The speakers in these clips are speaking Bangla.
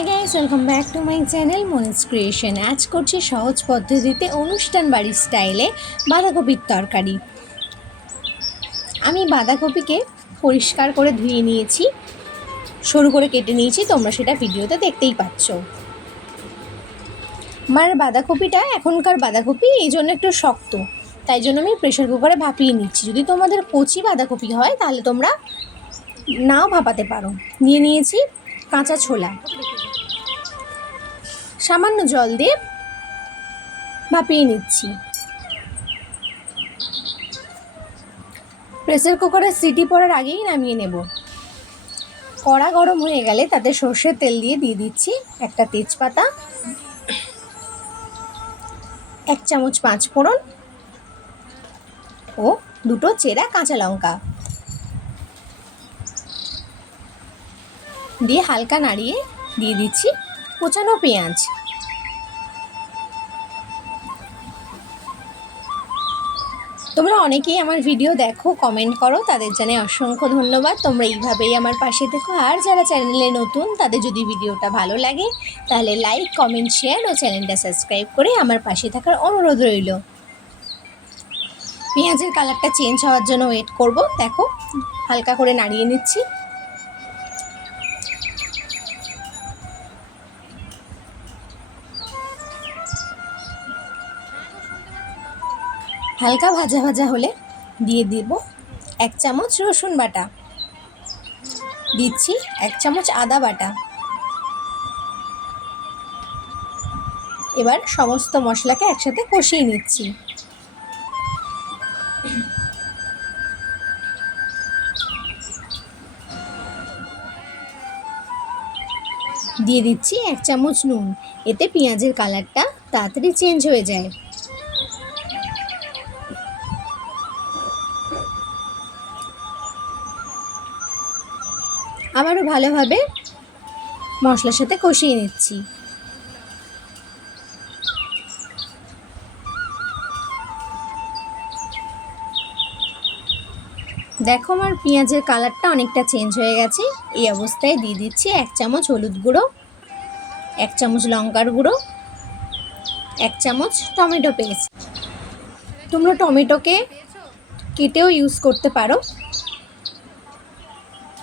Hi guys welcome back to my channel Moni's creation আজ করছি সহজ পদ্ধতিতে অনুষ্ঠান বাড়ির স্টাইলে বাঁধাকপির তরকারি। আমি বাঁধাকপিকে পরিষ্কার করে ধুয়ে নিয়েছি, সরু করে কেটে নিয়েছি, তোমরা সেটা ভিডিওতে দেখতেই পাচ্ছ। আমার বাঁধাকপিটা এখনকার বাঁধাকপি, এই জন্য একটু শক্ত। তাই জন্য আমি প্রেশার কুকারে ভাপিয়ে নিচ্ছি। যদি তোমাদের কচি বাঁধাকপি হয়, তাহলে তোমরা নাও ভাপাতে পারো। নিয়ে নিয়েছি কাঁচা ছোলা। সামান্য জল দিয়ে ভাপিয়ে নিচ্ছি। প্রেসার কুকারের সিটি পড়ার আগেই নামিয়ে নেব। কড়া গরম হয়ে গেলে তাতে সর্ষের তেল দিয়ে দিয়ে দিচ্ছি একটা তেজপাতা, এক চামচ পাঁচ ফোড়ন ও দুটো চেরা কাঁচা লঙ্কা। দিয়ে হালকা নাড়িয়ে দিয়ে দিচ্ছি কোচানো পেঁয়াজ। তোমরা অনেকেই আমার ভিডিও দেখো কমেন্ট করো, তাদের জানে অসংখ্য ধন্যবাদ। তোমরা এইভাবেই আমার পাশে থেকো। আর যারা চ্যানেলে নতুন, তাদের যদি ভিডিওটা ভালো লাগে, তাহলে লাইক কমেন্ট শেয়ার ও চ্যানেলটা সাবস্ক্রাইব করে আমার পাশে থাকার অনুরোধ রইল। পেঁয়াজের কালারটা চেঞ্জ হওয়ার জন্য ওয়েট করব। দেখো, হালকা করে নাড়িয়ে নিচ্ছি। হালকা ভাজা ভাজা হলে দিয়ে দেব এক চামচ রসুন বাটা। দিচ্ছি এক চামচ আদা বাটা। এবার সমস্ত মশলাকে একসাথে কষিয়ে নিচ্ছি। দিয়ে দিচ্ছি এক চামচ নুন। এতে পেঁয়াজের কালারটা তাড়াতাড়ি চেঞ্জ হয়ে যায়। আবারও ভালোভাবে মশলার সাথে কষিয়ে নিচ্ছি। দেখো আমার পেঁয়াজের কালারটা অনেকটা চেঞ্জ হয়ে গেছে। এই অবস্থায় দিয়ে দিচ্ছি এক চামচ হলুদ গুঁড়ো, এক চামচ লঙ্কার গুঁড়ো, এক চামচ টমেটো পেস্ট। তোমরা টমেটোকে কেটেও ইউজ করতে পারো।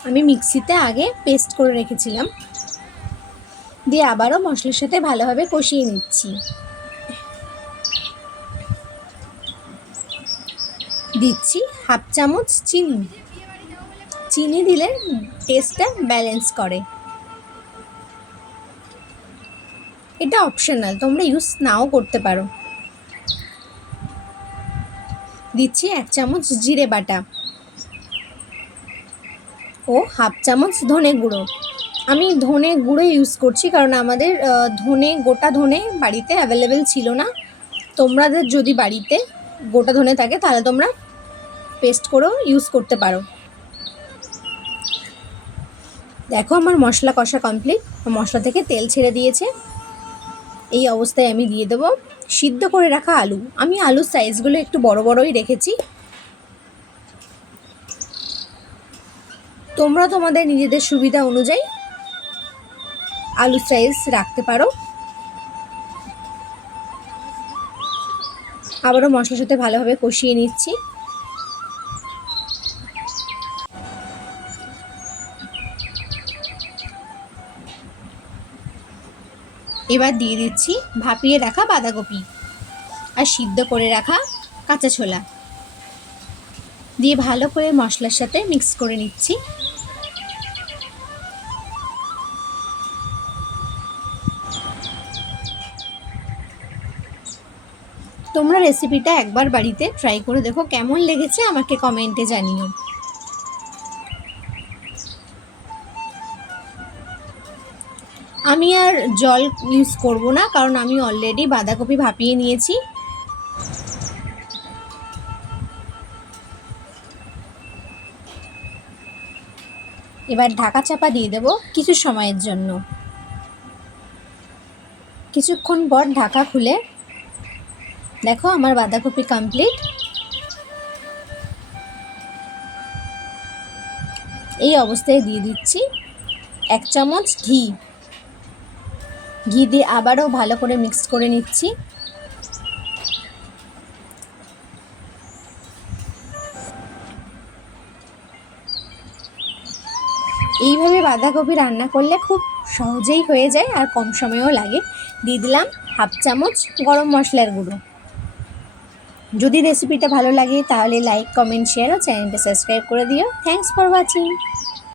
আমি মিক্সিতে আগে পেস্ট করে রেখেছিলাম। দিয়ে আবারও মশলার সাথে ভালোভাবে কষিয়ে নিচ্ছি। দিচ্ছি হাফ চামচ চিনি। চিনি দিলে টেস্টটা ব্যালেন্স করে। এটা অপশনাল তোমরা ইউজ নাও করতে পারো। দিচ্ছি এক চামচ জিরে বাটা। ও হাফ চামচ ধনে গুঁড়ো। আমি ধনে গুঁড়ো ইউজ করছি কারণ আমাদের ধনে, গোটা ধনে বাড়িতে অ্যাভেলেবেল ছিল না। তোমাদের যদি বাড়িতে গোটা ধনে থাকে, তাহলে তোমরা পেস্ট করেও ইউজ করতে পারো। দেখো আমার মশলা কষা কমপ্লিট মশলা থেকে তেল ছেড়ে দিয়েছে। এই অবস্থায় আমি দিয়ে দেবো। সিদ্ধ করে রাখা আলু। আমি আলুর সাইজগুলো একটু বড় বড়ই রেখেছি। তোমরা তোমাদের নিজেদের সুবিধা অনুযায়ী আলু সাইজ রাখতে পারো। আবারও মশলার সাথে ভালোভাবে কষিয়ে নিচ্ছি। এবার দিয়ে দিচ্ছি ভাপিয়ে রাখা বাঁধাকপি আর সিদ্ধ করে রাখা কাঁচা ছোলা। দিয়ে ভালো করে মশলার সাথে মিক্স করে নিচ্ছি। তোমরা রেসিপিটা একবার বাড়িতে ট্রাই করে দেখো, কেমন লেগেছে আমাকে কমেন্টে জানিও। আমি আর জল ইউজ করব না, কারণ আমি অলরেডি বাঁধাকপি ভাপিয়ে নিয়েছি। এবার ঢাকা চাপা দিয়ে দেব কিছু সময়ের জন্য। কিছুক্ষণ পর ঢাকা খুলে, দেখো আমার বাঁধাকপি কমপ্লিট এই অবস্থায় দিয়ে দিচ্ছি এক চামচ ঘি। ঘি দিয়ে আবারও ভালো করে মিক্স করে নিচ্ছি। এইভাবে বাঁধাকপি রান্না করলে খুব সহজেই হয়ে যায় আর কম সময়ও লাগে। দিয়ে দিলাম হাফ চামচ গরম মশলার গুঁড়ো। যদি রেসিপিটা ভালো লাগে তাহলে লাইক কমেন্ট শেয়ার ও চ্যানেলটা সাবস্ক্রাইব করে দিও। Thanks for watching